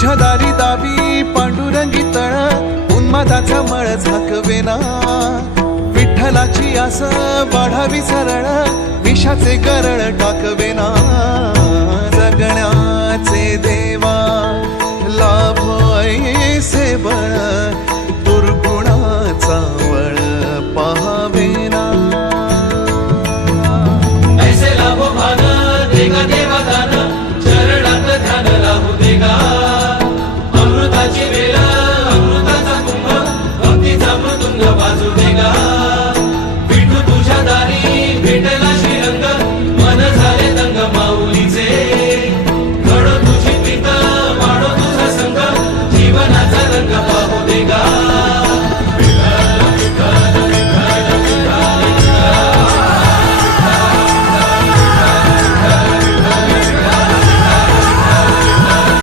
तुझ्या दारी दावी पांडुरंगी तळ उन्मादाचा मळ झाकवेना विठ्ठलाची आस वाढावी सरळ विषाचे गरळ टाकवेना जगण्याचे देवा लाभो ऐसे बळ दुर्गुणाचा वळ पाहावेना ऐसे लाभो भान देगा देवा दान चरणात ध्यान लाभू देगा